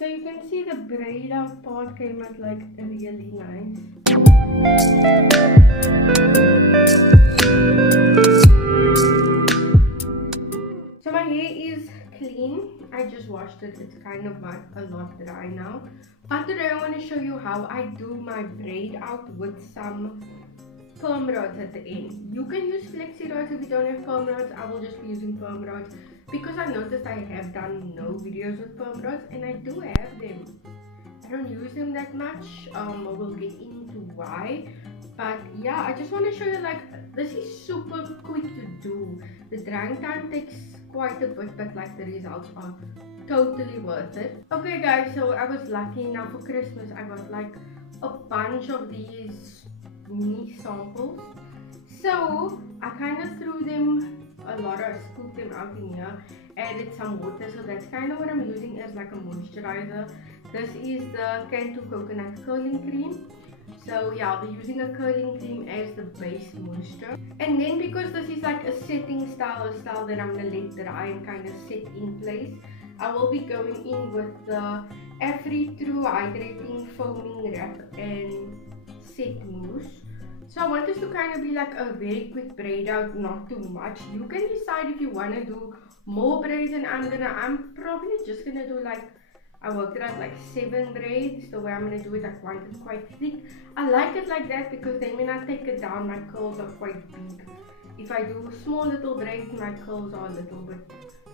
So you can see the braid out part came out like really nice. So my hair is clean. I just washed it. It's kind of a lot dry now. But today I want to show you how I do my braid out with some perm rods at the end. You can use flexi rods if you don't have perm rods. I will just be using perm rods because I noticed I have done no videos with perm rods, and I do have them. I don't use them that much. We'll get into why. But yeah, I just want to show you, like, this is super quick to do. The drying time takes quite a bit, but like the results are totally worth it. Okay guys, so I was lucky enough for Christmas. I got like a bunch of these mini samples. So I kind of threw them a lot. I scooped them out in here, added some water. So that's kind of what I'm using as like a moisturizer. This is the Cantu Coconut Curling Cream. So yeah, I'll be using a curling cream as the base moisture. And then because this is like a setting style, a style that I'm going to let dry and kind of set in place, I will be going in with the Afri True Hydrating Foaming Wrap and Set Mousse. So I want this to kind of be like a very quick braid out, not too much. You can decide if you want to do more braids, and I'm probably just going to do like, I worked it out like 7 braids. The way I'm going to do it, I want it quite thick. I like it like that because then when I take it down, my curls are quite big. If I do small little braids, my curls are a little bit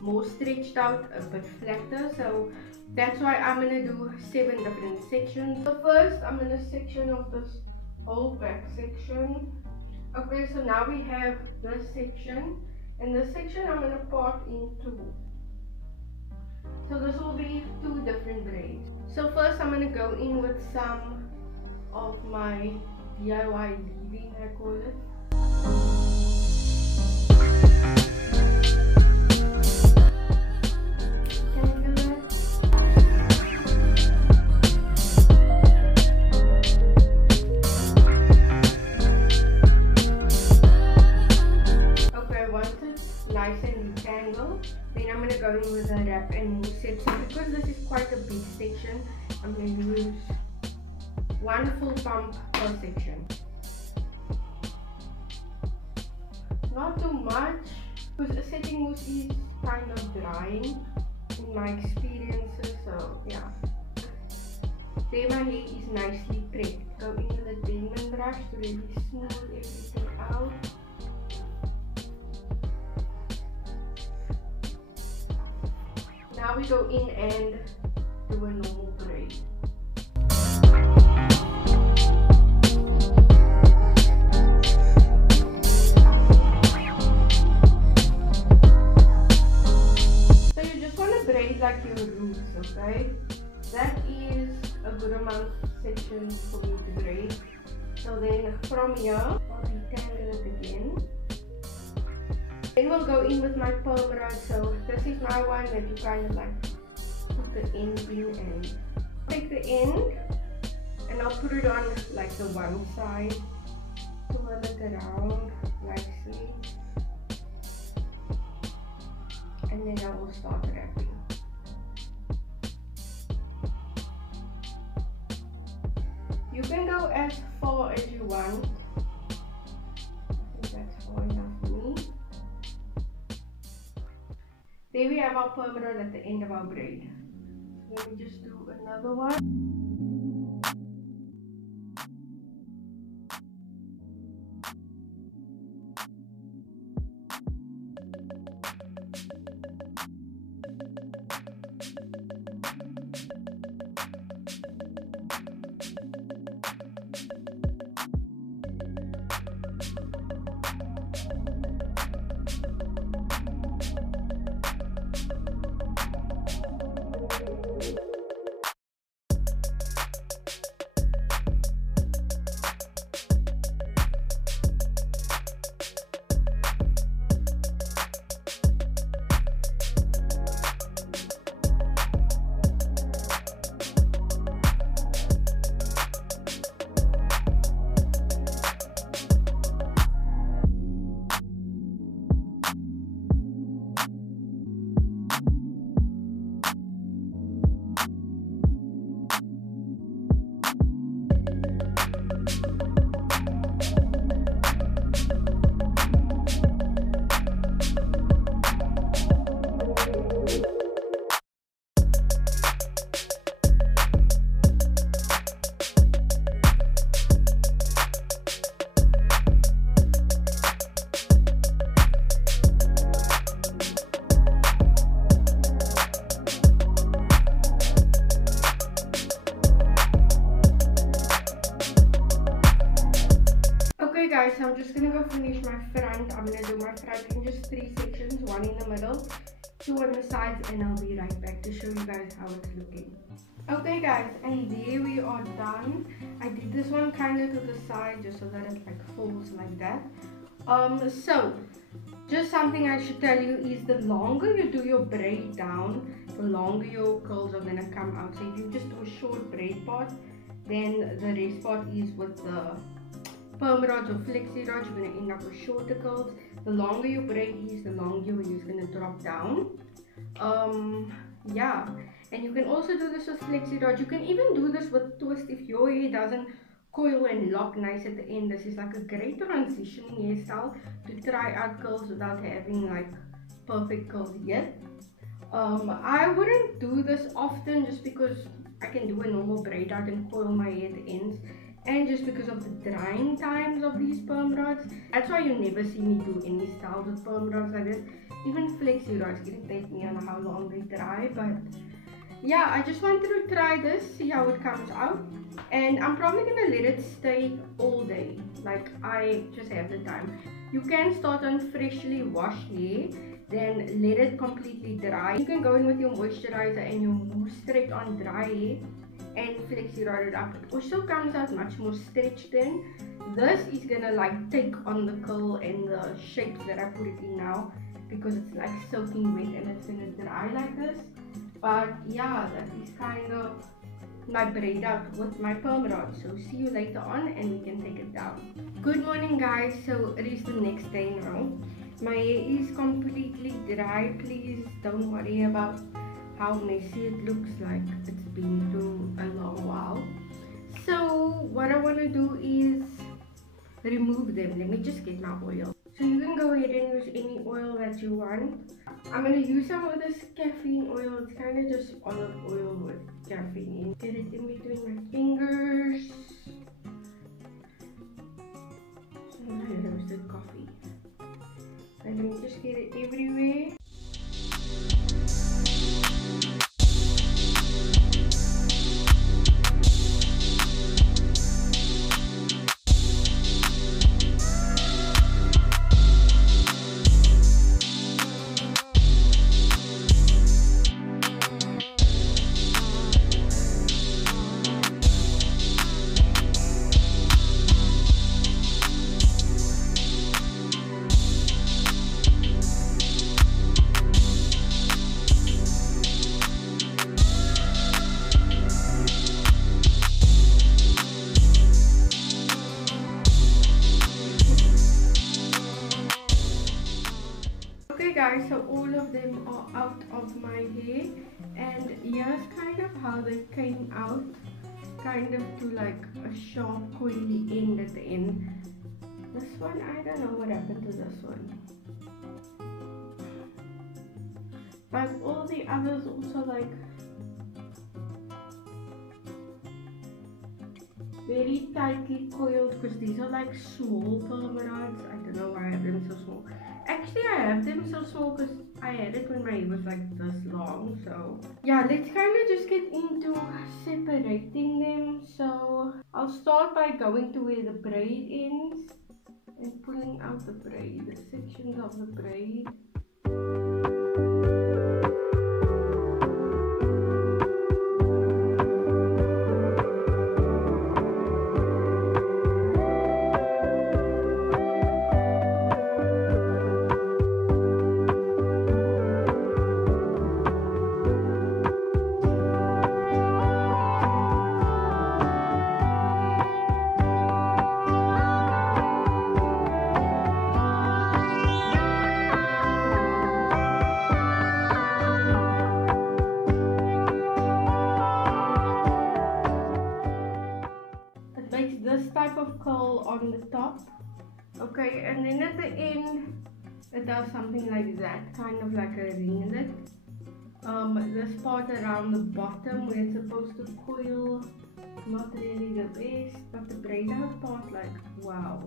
more stretched out, a bit flatter. So that's why I'm going to do 7 different sections. So first, I'm going to section off this whole back section. Okay, so now we have this section. And this section I'm going to part into. So this will be 2 different braids. So first I'm going to go in with some of my DIY leaving, I call it. Okay, once it's nice and detangled, then I'm going to go in with a wrap and mousse set. So because this is quite a big section, I'm going to use 1 full pump per section. Not too much, because a setting mousse is kind of drying in my experiences. So yeah. There my hair is nicely prepped. Go in with a diamond brush to really smooth everything out. Now we go in and do a normal braid. So you just want to braid like your roots, okay? That is a good amount of section for me to braid. So then from here, I'll detangle it again. Then we'll go in with my perm rod. So this is my one that you kind of like put the end in, and take the end and I'll put it on like the one side, twirl it around nicely, and then I will start wrapping. You can go as far as you want. I think that's far enough for me. There we have our perm rod at the end of our braid. Let me just do another one. guys, so I'm just gonna go finish my front. I'm gonna do my front in just 3 sections, 1 in the middle, 2 on the sides, and I'll be right back to show you guys how it's looking. Okay guys, and there we are done. I did this one kind of to the side just so that it like folds like that. So just something I should tell you is the longer you do your braid down, the longer your curls are gonna come out. So if you just do a short braid part, then the rest part is with the perm rods or flexi rods, you're going to end up with shorter curls. The longer your braid is, the longer your hair is going to drop down. Yeah, and you can also do this with flexi rods. You can even do this with twist if your hair doesn't coil and lock nice at the end. This is like a great transitioning hairstyle to try out curls without having like perfect curls yet. I wouldn't do this often just because I can do a normal braid out and coil my hair at the ends, and just because of the drying times of these perm rods. That's why you never see me do any styles with perm rods like this. Even flexi rods irritate me on how long they dry, but yeah, I just wanted to try this, see how it comes out, and I'm probably gonna let it stay all day, like I just have the time. You can start on freshly washed hair, then let it completely dry. You can go in with your moisturizer and your mousse straight on dry hair and flexi rod it up. It also comes out much more stretched then. This is gonna like take on the curl and the shapes that I put it in now, because it's like soaking wet and it's gonna dry like this. But yeah, that is kind of my braid out with my perm rod. So see you later on and we can take it down. Good morning guys, so it is the next day now. My hair is completely dry. Please don't worry about how messy it looks like. It's been through a long while. So what I want to do is remove them. Let me just get my oil. So you can go ahead and use any oil that you want. I'm going to use some of this caffeine oil. It's kind of just olive oil with caffeine. Get it in between my fingers. And I roasted coffee. And let me just get it everywhere. Okay guys, so all of them are out of my hair, and here's kind of how they came out, kind of to like a sharp coily end at the end. This one, I don't know what happened to this one, but all the others also like very tightly coiled, because these are like small perm rods. I don't know why I have them so small. Actually, I have them so small because I had it when my hair was like this long. So yeah, let's kind of just get into separating them. So I'll start by going to where the braid ends and pulling out the braid, the sections of the braid. Of curl on the top, okay, and then at the end it does something like that, kind of like a ringlet. This part around the bottom where it's supposed to coil, not really the best, but the braid out part, like wow.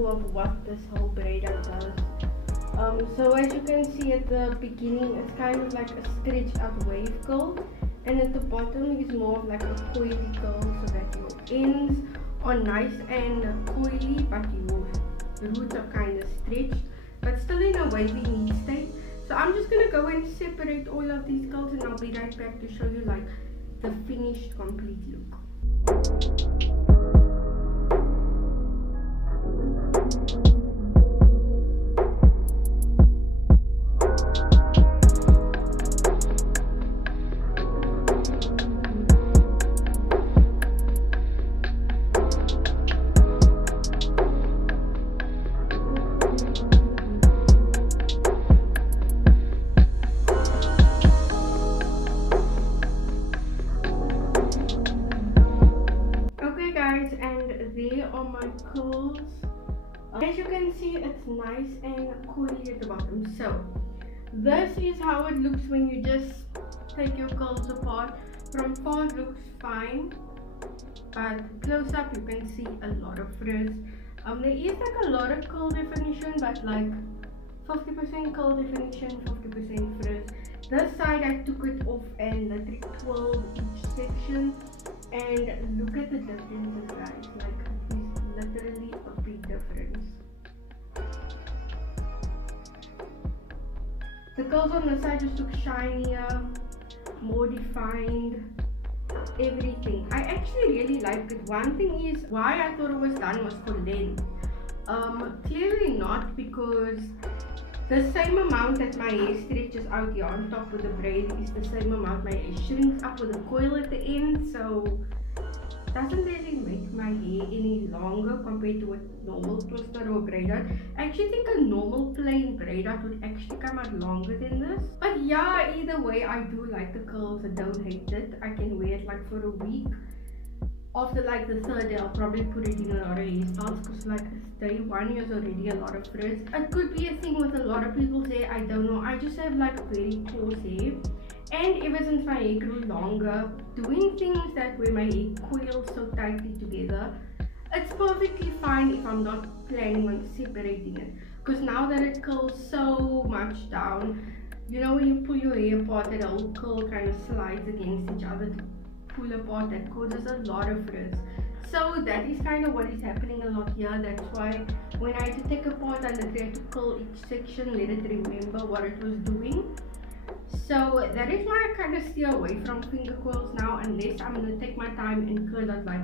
example of what this whole braid out does. So as you can see at the beginning, it's kind of like a stretched out wave curl, and at the bottom is more of like a coily curl, so that your ends are nice and coily, but your roots are kind of stretched, but still in a wavy neat state. So I'm just gonna go and separate all of these curls, and I'll be right back to show you like the finished complete look. And there are my curls. As you can see, it's nice and coily at the bottom. So this is how it looks when you just take your curls apart. From far it looks fine, but close up you can see a lot of frizz. There is like a lot of curl definition, but like 50% curl definition, 50% frizz. This side I took it off and literally twirled each section. And look at the differences, guys. Like, it's literally a big difference. The curls on this side just look shinier, more defined, everything. I actually really like it. One thing is, why I thought it was done was for length. Clearly not, because the same amount that my hair stretches out here on top with the braid is the same amount my hair shrinks up with a coil at the end, so it doesn't really make my hair any longer compared to a normal twister or braid out. I actually think a normal plain braid out would actually come out longer than this. But yeah, either way, I do like the curls. I don't hate it. I can wear it like for a week. After like the third day, I'll probably put it in a lot of hairstyles, because like day one is already a lot of frizz. It could be a thing with a lot of people's hair, I don't know. I just have like very coarse hair, and ever since my hair grew longer, doing things that where my hair coils so tightly together, it's perfectly fine if I'm not planning on separating it. Because now that it curls so much down, you know when you pull your hair apart, that whole curl kind of slides against each other to pull apart. That causes a lot of frizz. So that is kind of what is happening a lot here. That's why when I had to take apart, I literally had to curl each section, let it remember what it was doing. So that is why I kind of steer away from finger coils now, unless I'm going to take my time and curl out like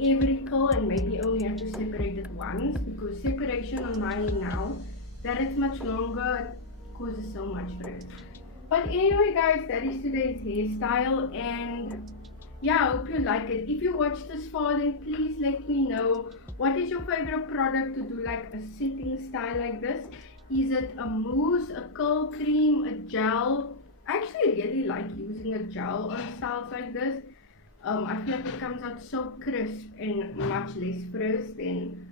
every curl and maybe only have to separate it once, because separation on my hair now that it's much longer causes so much frizz. But anyway guys, that is today's hairstyle, and yeah, I hope you like it. If you watched this far, then please let me know, what is your favorite product to do like a setting style like this? Is it a mousse, a curl cream, a gel? I actually really like using a gel on styles like this. I feel like it comes out so crisp and much less frizz than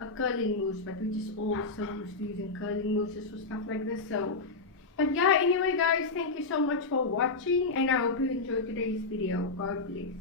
a curling mousse, but we're just all so used to using curling mousses for stuff like this. So but yeah, anyway guys, thank you so much for watching, and I hope you enjoyed today's video. God bless.